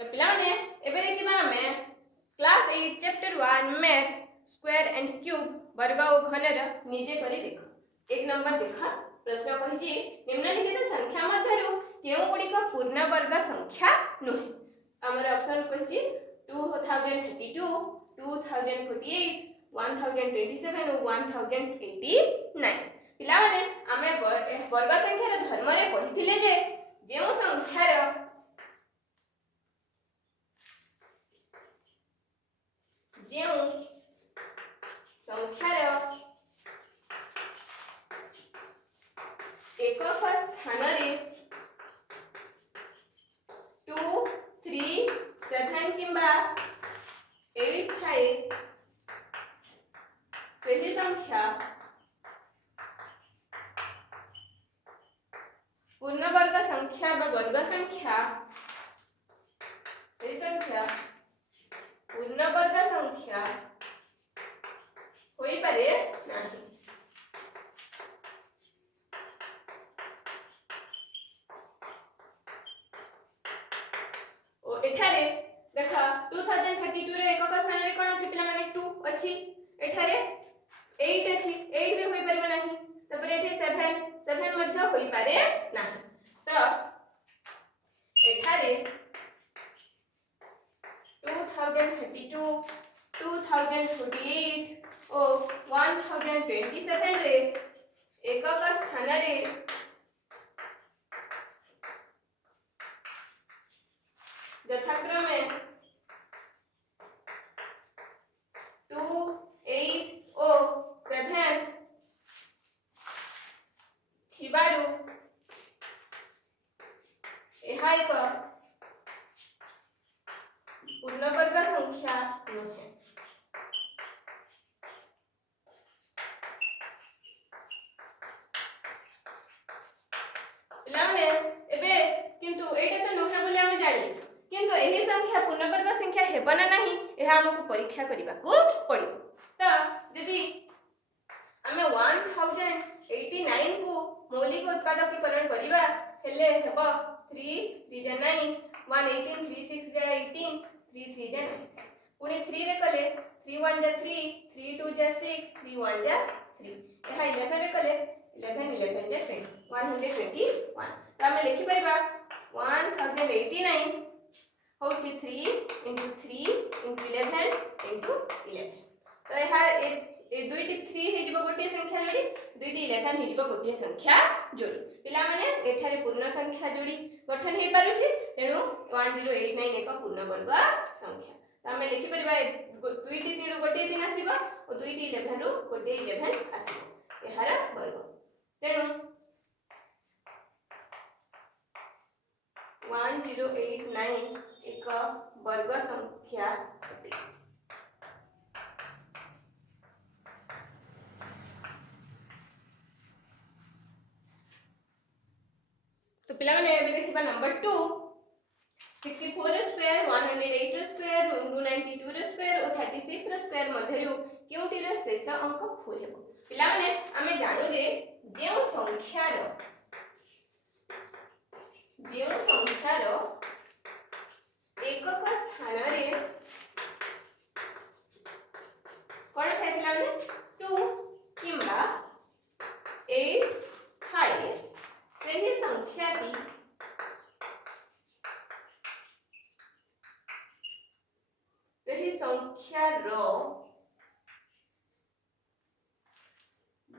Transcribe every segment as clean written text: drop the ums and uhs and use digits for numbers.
तो पिला माने एबे देखिबा हमें class 8 chapter 1 math square and cube वर्ग और घनर निजे करी देख। एक नंबर देख प्रश्न कहिछि निम्नलिखित संख्या मध्यरु केउ गुडी का पूर्ण वर्ग संख्या नुहे। हमर ऑप्शन कहिछि 2032 2048 1027 और 1089। पिला माने आमे वर्ग संख्यार धर्म रे पढिथिले जे जेउ संख्यार एकक स्थान रे 2 3 7 किंबा 8 थाए सही संख्या पूर्ण वर्ग संख्या वर्ग संख्या सही संख्या पूर्ण वर्ग संख्या होई पारे नाही। ओ एठारे देखा 2032 रे एकक स्थान रे कोन अछि पिला माने 2 अछि, एठारे 8 अछि, 8 रे होई परबे नाही, तपर एठी 7 मध्ये होई पारे नाही। तो एठारे 2032 2048 और 1027 रे एकक स्थान रे यथाक्रमे 2 8 और 7 थिबारु एहा एक पूर्ण वर्ग संख्या नुहे। पिलाने एबे किंतु एटा तो नुहे बोली हम जानि, किंतु एही संख्या पूर्ण वर्ग संख्या हेबा ना नाही एहा हमको परीक्षा करिबा को पड़िबो। तो यदि हमें 1089 को मौलिक उत्पादकीकरण करिबा हेले हेबो 3 3 जा 9 118 3 6 जा 18 3 3 जा 9 पुनी 3 रे कले 3 1 जा 3 3 2 जा 6 3 1 जा 3 एहा 11 रे कले 11 11 जा 20 121। तो हमें लिखि परिबा 1089 होची 3 into 3 into 11 into 11। तो एहा ए दुईटी 3 हे जिवो गोटे संख्या जोड़ी, दुईटी 11 हे जिवो गोटे संख्या जोड़ी। पिला माने एठारे पूर्ण संख्या जोड़ी गठन हे पारुछि, तेनु 1089 एक पूर्ण वर्ग संख्या। तो हमें लिखि परिबा दुईटी 3 रु गोटे 3 आसीबो और दुईटी 11 रु गोटे 11 आसीबो एहार वर्ग। तेनु 1089 एक वर्ग संख्या अटे। तो पिला माने एबे देखिबा नंबर 2 64 रे स्क्वायर 108 रे स्क्वायर 292 रे स्क्वायर और 36 रे स्क्वायर मध्यरु केउटी रे शेष अंक 4 हेबो। पिला माने हमें जानु जे जेउ संख्यार एकक स्थान रे कोन थाए पिला माने 2 किंबा 8 थाए सही संख्याटी सही संख्यार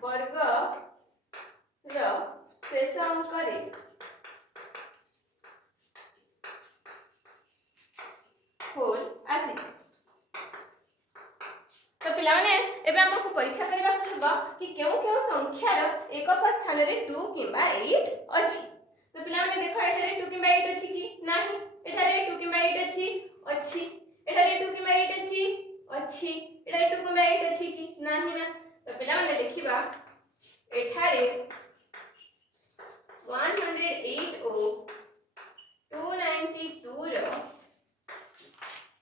वर्ग र शेष अंक रे होल आसी। तो पिला माने एबे हमको परीक्षा करबा छबा कि केउ संख्यार एकक स्थान रे 2 किंबा 8 अछि। तो पिला माने देखो एठारे 2 किंबा 8 अछि कि नाही, एठारे 2 किंबा 8 अछि अछि, एठारे 2 किंबा 8 अछि अछि, एठारे 2 किंबा 8 अछि कि नाही ना। तो पिला माने लिखिबा एठारे 108 ओ 292 रो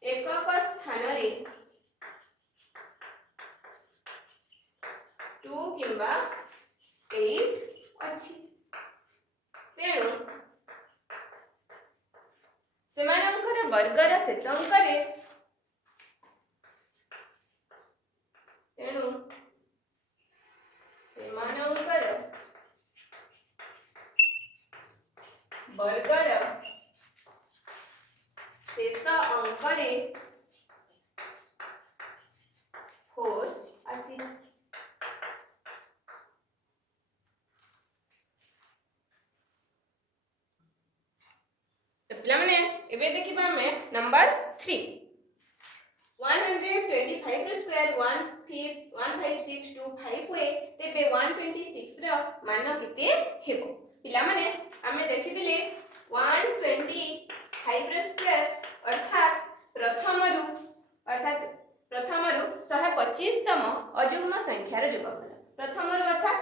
एकक स्थान रे 2 किंबा 8 अछि। तेणु सेमानकर वर्गर शेष अंकरे तेणु सेमानंकर वर्गर शेष अंकरे 4 आसीबा। तो पिला माने एबे देखिबा हमें नंबर 3 125 रो स्क्वायर 1562 हुए तेबे 126 रो मान केते हेबो। पिला माने हमें देखिदिले 125 रो स्क्वायर अर्थात प्रथमरु 125 तम अयुग्म संख्यार जोगफल प्रथमरु अर्थात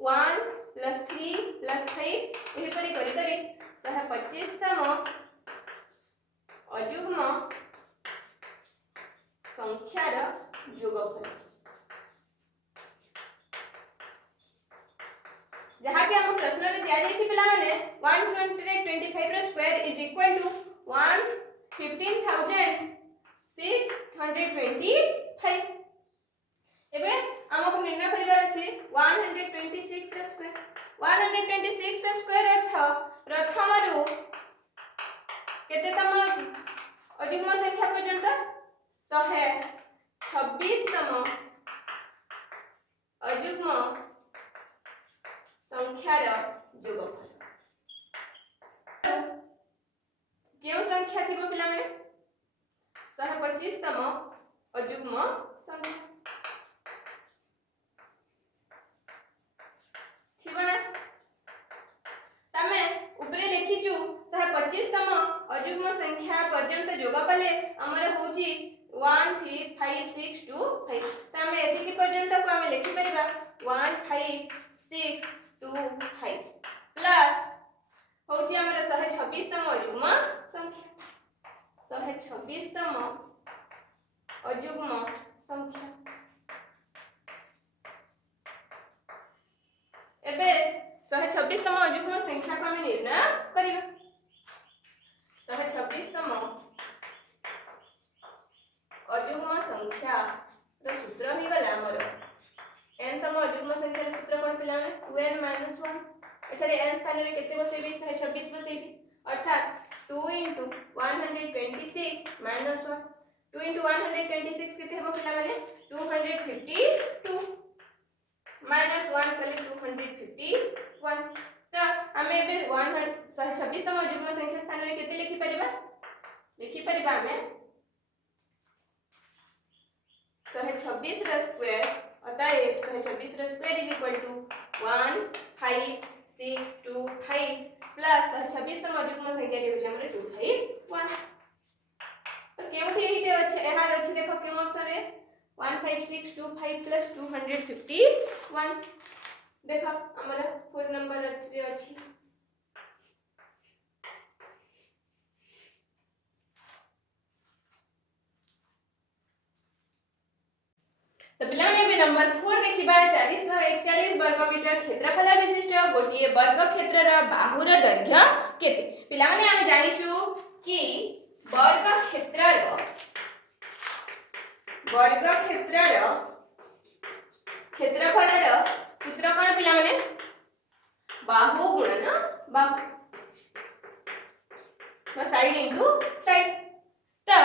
1 + 3 + 5 एही परि करि करि 125 तम अयुग्म संख्यार जोगफल जहाँ कि हम प्रश्न रे दिया जायछि पिला माने 125 रो स्क्वायर इज इक्वल टू 115,625 एबे हमको निर्णय करिवार अछि 126 रो स्क्वायर 126 रो स्क्वायर अर्थ प्रथमरु केते तम अयुग्म संख्या पर्यंत 126 तम अयुग्म संख्यार जोगफल केउ संख्या थिबो पिला माने 125 तम अयुग्म संख्या थिबो ना तमे ऊपरे लिखिचु 125 तम अयुग्म संख्या पर्यंत जोगफल हमर होची 15625 तमे एथि के पर्यंत को हम लिखि परिबा 15625 प्लस होची हमर 126 तम अयुग्म संख्या 126 तम अयुग्म संख्या एबे 126 तम अयुग्म संख्या को हम निर्णय करिबा 126 तम अयुग्म संख्या रो सूत्र ही गला हमर n तम अयुग्म संख्या रो सूत्र कोन पिला 2n - 1 एठारे n स्थान रे केते बसेबे 126 बसेबे अर्थात 2 * 126 - 1 2 * 126 केते हेबो पिला माने 252 -1 कले 251 तो हमें एबे 126 तम अयुग्म संख्या स्थान रे केते लिखि परिबा हमें 126 रो स्क्वायर अतएव 126 rho square is equal to 15625 plus 126 तम अयुग्म संख्या रे होचे हमरे 251 तो केउठी एहिते अछि एहा अछि देखो केउ ऑप्शन रे 15625 प्लस 251 देखो हमरा 4 नंबर रे अछि तो पिला ने भी नंबर 4 देखिबा 441 वर्ग मीटर क्षेत्रफल विशिष्ट गोटिए वर्ग क्षेत्रर बाहुर दैर्घ्य केते पिला ने हम जानिचु कि वर्ग क्षेत्रर क्षेत्रफलर सूत्र कोन पिला माने बाहु गुणन बाहु साइड इनटू साइड तो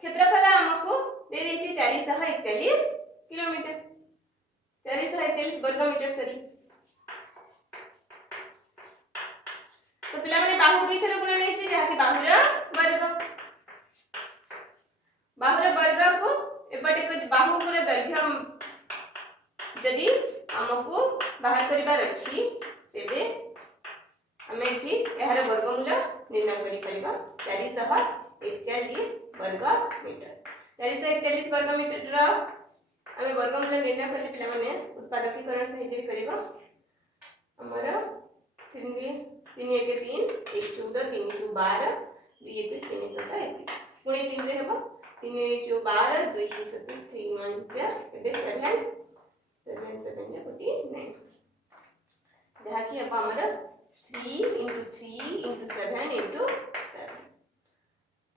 क्षेत्रफल हमको दे देछि 441 किलोमीटर 441 वर्ग मीटर सरी तो पिला माने बाहु दुई थर गुणन हेछि जहा कि बाहुर वर्ग को एपटे को बाहु पुरा दैर्घ्य जदी हमको बाहर करिबार अछि तेबे हमें एठी एहार वर्गमूल निर्णय करि परिबा 441 वर्ग मीटर 441 वर्ग मीटर रा हमें वर्गमूल निर्णय करले पिला माने उत्पादकीकरण से जे करबा हमर 3 1 1 3 1 14 3 12 2 21 3 7 21 पुणे 3 रे हेबो 3 12 2 27 3 1 एबे 7 7 7 49 जहा कि अब हमर 3 * 3 * 7 * 7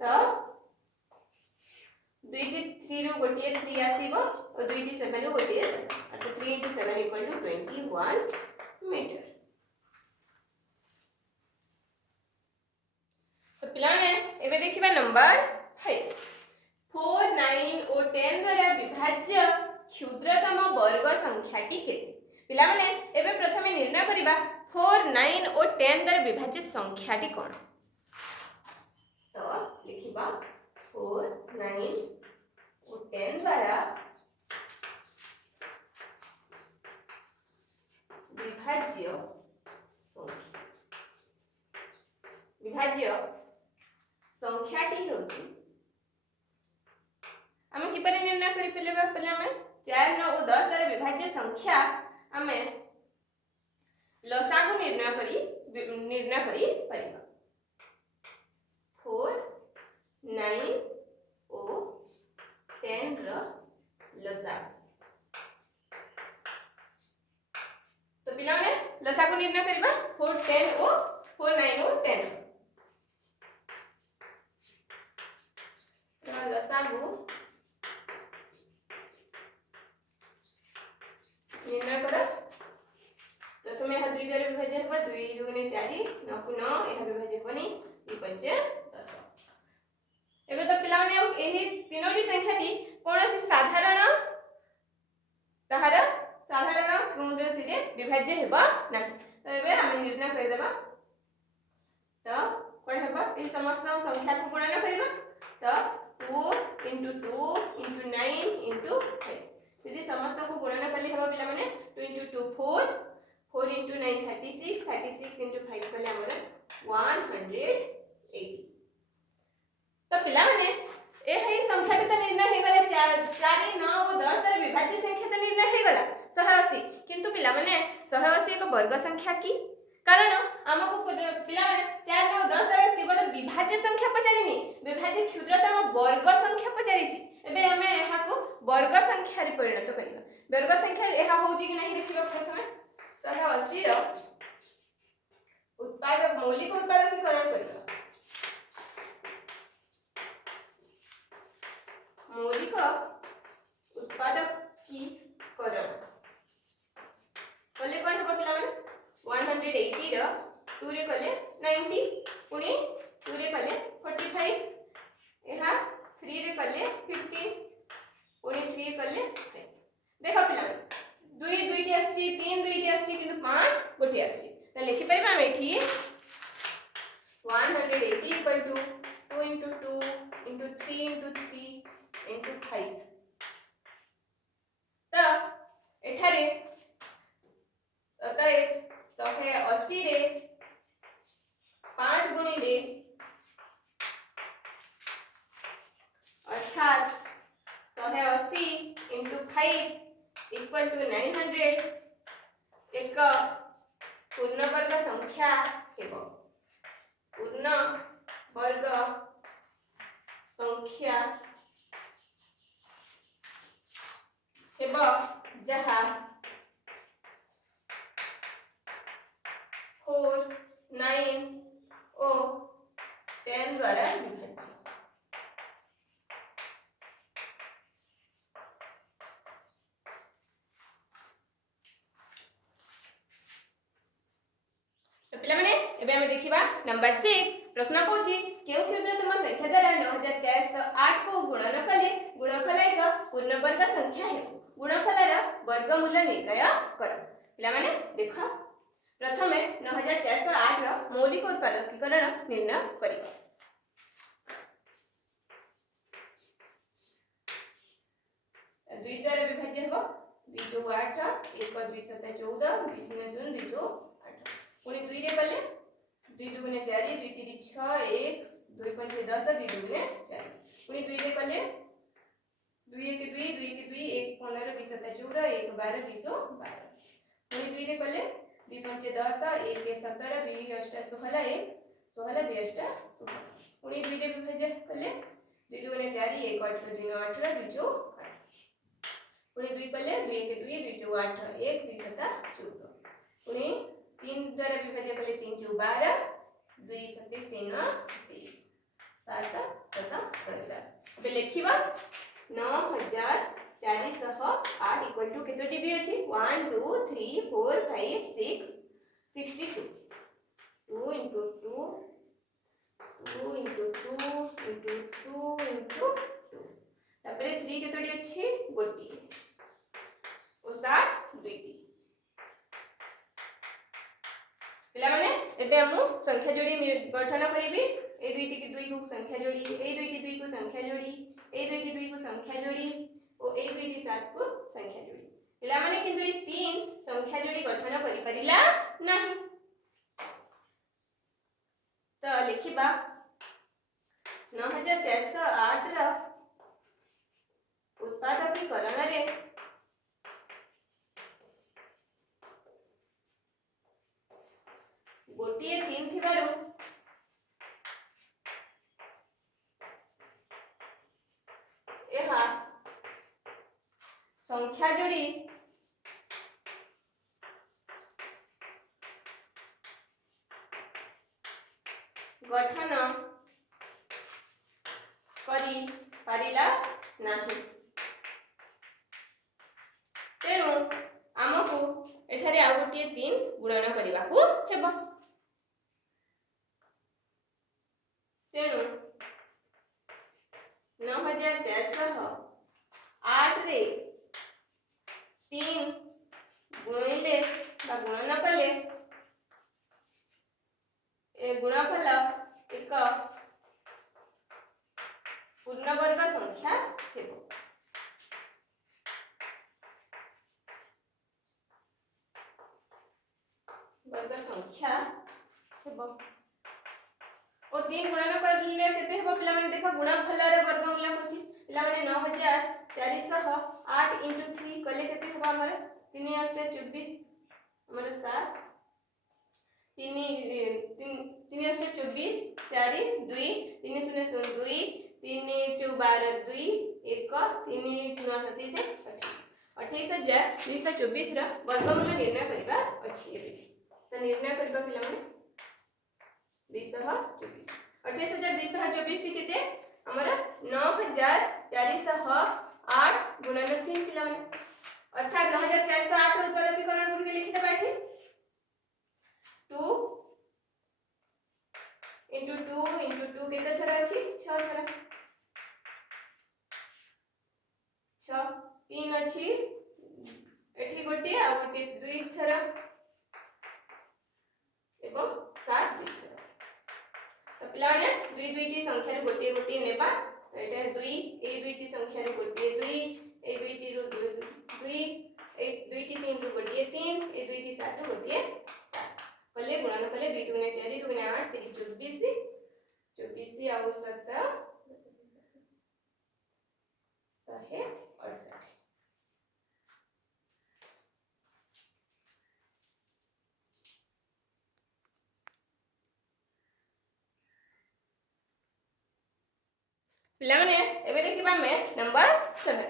तो दुईटी 3 रु गोटे 3 आसीबो और दुईटी 7 रु गोटे 7 अर्थात 3 * 7 = 21 मीटर। तो पिलाने एबे देखिबा नंबर 5 4 9 और 10 द्वारा विभाज्य क्षुद्रतम वर्ग संख्याटी केते। पिला माने एबे प्रथमे निर्णय करिबा 4 9 और 10 द्वारा विभाज्य संख्याटी कोन। तो लिखिबा 4 9 और 10 द्वारा विभाज्य संख्याटी होची आमे किपरि निर्णय करि पेलेबा पहिले आमे 4 9 और 10 द्वारा विभाज्य संख्या आमे लसागु निर्णय करि परिबा 4 9 और 10 रो लसागु। तो पिला माने लसागु निर्णय करिबा 4 10 और 4 9 और 10 लसागु निर्णय कर। प्रथम यह 2 द्वारा विभाज्य होबा 2 * 4 9 को 9 यह विभाज्य होबनी 2 5 10। एबे तो पिला माने एही तीनोटी संख्याटी कोनोसी साधारण कोनोसी रे विभाज्य हेबा नाही। तो एबे हम निर्णय कर देबा तो कोन हेबा ए समस्त संख्या को गुणन करबा तो 2 * 2 * 9 * 5 यदि समस्त को गुणन कले हेबा पिला माने 2 * 2 4 4 * 9 36 36 * 5 कले हमर 180। तो पिला माने ए है संख्या के निर्णय हे गला 4 9 और 10 द्वारा विभाज्य संख्या तो निर्णय हे गला 180 किंतु पिला माने 180 एक वर्ग संख्या की कारण हमको पिला माने 4 9 10 द्वारा केवल विभाज्य संख्या पचारिनी विभाज्य क्षुद्रतम वर्ग संख्या पचारिछि। एबे हमें एहा को वर्ग संख्या रे परिणत करिबा। वर्ग संख्या एहा होउछि कि नहीं देखिबा प्रथमे 180 रो उत्पादक मौलिक उत्पादकीकरण करिबा। मौलिक उत्पादकीकरण बोले कोन हो पिला माने 180 रो 2 रे कले 90 पुनी 2 रे कले 45 एहा 3 रे कले 50 पुनी 3 रे कले 5। देखो पिला 2 दुईटी आसी 3 दुईटी आसी किंतु 5 गोटी आसी त लिखि परबा हम एठी 180 इक्वल टू 2 * 2 * 3 * 3 * 5। तो एठारे अतः 180 रे 5 गुणिले अर्थात 180 * 5 = 900 एक पूर्ण वर्ग संख्या हेबो। पूर्ण वर्ग संख्या हेबो जहा 4 9 और 10 द्वारा विभाज्य। तो पिला माने एबे हम देखिबा नंबर 6 प्रश्न पूछि केउ क्षुद्रतम संख्या द्वारा 9408 को गुणन कले गुणफल एक पूर्ण वर्ग संख्या है। गुणफलर वर्गमूल निर्णय कर। पिला माने देखो प्रथमे 9408 रो मौलिक उत्पादकीकरण निर्णय करिबा। 2 द्वारा विभाज्य हेबो 2 * 8 1 2 7 14 20 * 0 2 * 8 पुनी 2 रे कले 2 * 2 = 4 2 * 3 = 6 1 2 * 5 = 10 2 * 2 = 4 पुनी 2 रे कले 2 * 1 2 2 * 2 1 15 20 7 14 1 12 212 पुनी 2 रे कले 2 * 5 = 10 1 17 2 * 8 16 1 16 2 * 8 पुनी 2 रे विभाज्य कले 2 * 2 = 4 1 18 2 * 18 2 * 8 पुनी 2 कले 2 * 1 2 2 * 8 1 2 7 14 पुनी 3 द्वारा विभाज्य कले 3 * 12 2 27 3 27 7 7 17 अबे लिखिबा 9408 इक्वल टू केतो डिग्री अछि 1 2 3 4 5 6 62 2 into 2 2 into 2 into 2 into 2 तापरे 3 केतोडी अछि गोटी ओ 7 दुईटी पिला माने एटे हमु संख्या जोड़ी गठन करिबी ए दुईटी की दुई को संख्या जोड़ी ए दुईटी दुई को संख्या जोड़ी ए दुईटी दुई को संख्या जोड़ी ओ ए दुईटी 7 को संख्या जोड़ी पिला माने किंतु ए तीन संख्या जोड़ी गठन करि परिला नाही तो लिखिबा 9408 ର उत्पादकीकरण रे गोटिए 3 थिबारो एहा संख्या जोड़ी गठन करी पारिला नाही तेणु आमको एठारे आ गोटे 3 गुणन करबा को हेबा तेणु 9408 रे 3 गुणिले बा गुणन कले ए गुणफल एक पूर्णवर्ग संख्या हेबो वर्ग संख्या हेबो ओ 3 गुणन करले केते हेबो पिला माने देखा गुणफल रे वर्गमूल होची पिला माने 9408 * 3 कले केते हेबो हमर 3 * 24 हमर 7 3 3 * 24 4 2 3 0 2 3 4 12 2 1 3 9 27 28224 रा वर्गमूल निर्णय करबा अछि तो निर्णय करबा पिला माने 224 28224 टी केते हमर 9408 गुणन 3 पिला माने अर्थात 9408 रो उत्पादकीकरण गुण के लिखि देबा एठी 2 into 2 into 2 केते थरा अछि 6 थरा 6 3 अछि एठी गोटे आ गोटे 2 थरा एवं 7 2 थरा तो पिला माने 2 दुईटी संख्या रे गोटे गोटे नेबा तो एटा 2 ए दुईटी संख्या रे गोटे 2 ए दुईटी रो 2 2 ए दुईटी 3 रो गोटे 3 ए दुईटी 7 रो गोटे 7 कले गुणन कले 2 2 4 2 8 3 24 24 आउ 7 168 पिला माने एबे देखिबा में नंबर 7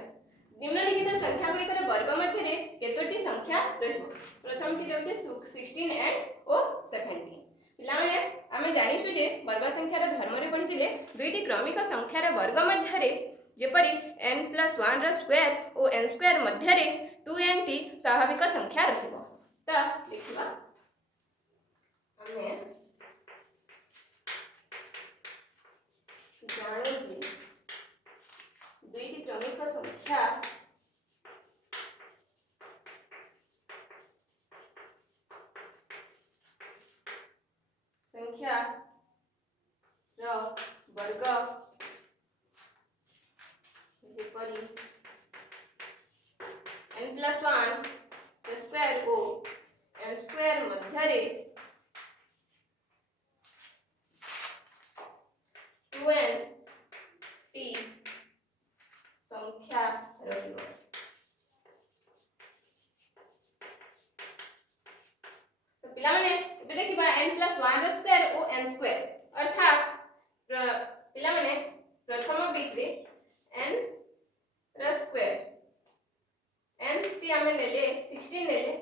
निम्नलिखित संख्या गुडी कर वर्ग मध्य रे केतोटी संख्या रहबो प्रथम टी होचे 16 एंड ओ 17 पिला माने आमे जानिसु जे वर्ग संख्या रे धर्म रे पढितिले दुईटी क्रमिक संख्या रे वर्ग मध्य रे जेपरि n+1 रा स्क्वायर ओ n स्क्वायर मध्य रे 2n टी स्वाभाविक संख्या रहबो त देखिबा आमे जानो जे दुईटी क्रमिक संख्या रो वर्ग जेपरि n+1 स्क्वायर ओ n स्क्वायर मध्य रे 2n टी संख्या रहिबो तो पिला माने एबे देखिबा n+1 रो स्क्वायर ओ n स्क्वायर अर्थात पिला माने प्रथम बिट रे n rho square n T हमें नेले 16 नेले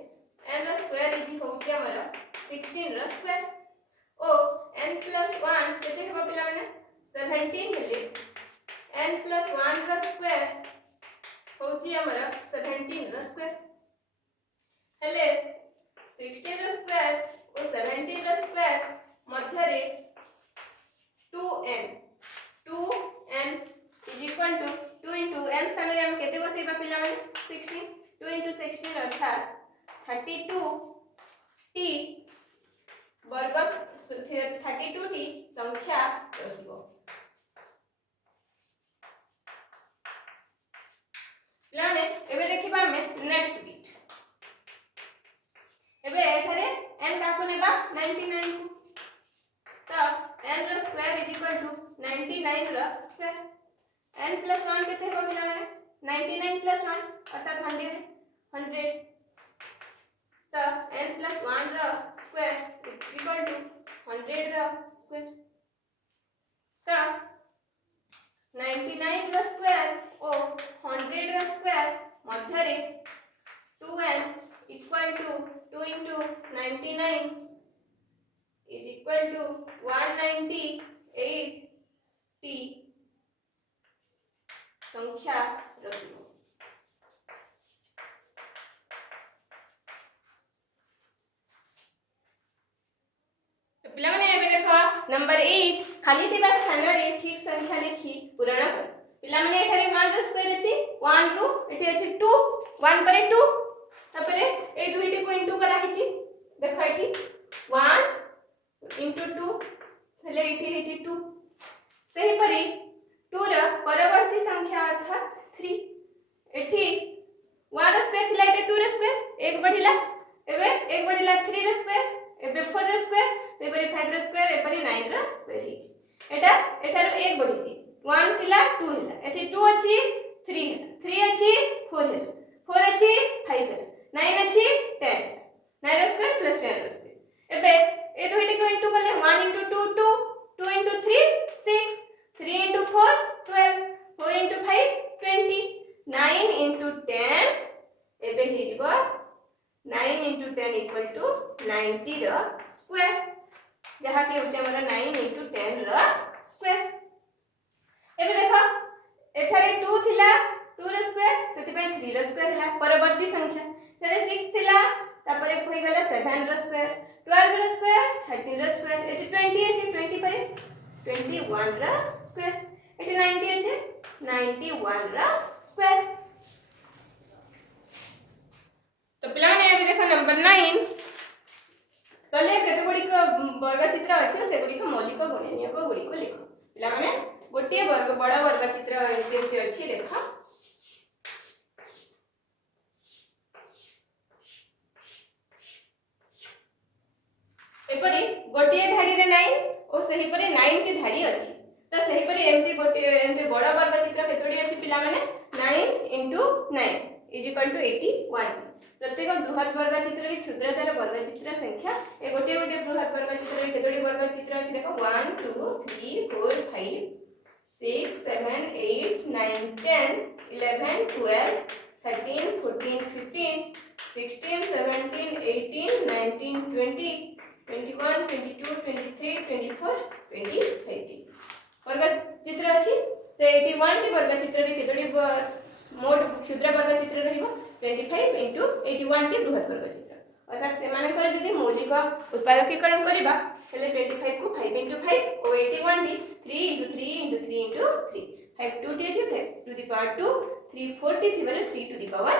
n रो स्क्वायर इज होउची हमर 16 रो स्क्वायर ओ n+1 केते हेबो पिला माने 17 हेले n+1 रो स्क्वायर होची हमर 17 रो स्क्वायर हेले 16 रो स्क्वायर और 17 रो स्क्वायर मध्य रे 2n 2n is equal to 2 into n स्थान रे हम केते बसेबा पिला माने 16 2 into 16 अर्थात 32 t वर्ग 32 टी संख्या रहिबो पिलाने एबे देखिबा हमें नेक्स्ट बिट एबे एथरे n का को नेबा 99 को तो n rho square is equal to 99 rho square n plus 1 केते हो पिलाने 99 प्लस 1 अर्थात 100 तो n plus 1 rho square equal to 100 rho square तो 99 रो स्क्वायर और 100 रो स्क्वायर मध्य रे 2n equal to 2 into 99 is equal to 198 t संख्या रखिबो तो पिला माने एबे देखो नंबर 8 खाली थिबा स्थान रे ठीक संख्या लिखी पूरण कर पिला माने एठारे 1 रो स्क्वायर अछि 1 रो एठी अछि 2 1 परे 2 तापरे ए दुईटी को इनटू करा हिची देखो एठी 1 into 2 हेले एठी हिची 2 सही परी 2 रा परवर्ती संख्या अर्थात 3 एठी 1 रो स्क्वायर थिला एठी 2 रो स्क्वायर एक बढ़िला एबे एक बढ़िला 3 रो स्क्वायर एबे 4 रो स्क्वायर से परी 5 रो स्क्वायर ए परी 9 रो स्क्वायर हिची एटा एठारो एक बढ़िची 1 थिला 2 हेला एठी 2 अछि 3 हेला 3 अछि 4 हेला 4 अछि 5 हेला 9 अछि 10 9 रो स्क्वायर प्लस 10 रो स्क्वायर एबे ए दुईटी को इनटू करले 1 into 2 2 2 into 3 6 3 into 4 12 4 into 5 20 9 into 10 एबे हिजबो 9 into 10 equal to 90 rho square जहा के होचे हमरा 9 into 10 रो स्क्वायर एबे देखो एठारे 2 थिला 2 रो स्क्वायर सेति पे 3 रो स्क्वायर हला परवर्ती संख्या एठारे 6 थिला तापरे होई गला 7 रो स्क्वायर 12 रो स्क्वायर 13 रो स्क्वायर एठी 20 अछि 20 परे 21 रो स्क्वायर एठी 90 अछि 91 रो स्क्वायर तो पिला ने अभी देखो नंबर 9 तले केते गुडी को वर्ग चित्र अछि से गुडी को मौलिक गुणनीय को गुडी को लिखो पिला माने गोटे वर्ग बड़ा वर्ग चित्र केते अछि देखो एपरी गोटे धाड़ी रे 9 और सही परे 9 टी धाड़ी अछि तो सही परे एमती गोटे एमती बड़ा वर्ग चित्र केतोडी अछि पिला माने 9 into 9 is equal to 81 प्रत्येक बृहत वर्ग चित्र रे क्षुद्रतर वर्ग चित्र संख्या ए गोटे गोटे बृहत वर्ग चित्र रे केतोडी वर्ग चित्र अछि देखो 1 2 3 4 5 6 7 8 9 10 11 12 13 14 15 16 17 18 19 20 21 22 23 24 25 वर्ग चित्र अछि तो 81 टी वर्ग चित्र रे केतोडी मोट क्षुद्र वर्ग चित्र रहिबो 25 into 81 टी बृहत वर्ग चित्र अर्थात से माने कर जदी मौलिक उत्पादकीकरण करबा हेले 25 को 5 into 5 और 81 टी 3 into 3 into 3 into 3 5 2 टी अछि 5 to the power 2 3 4 टी थिबरे 3 to the power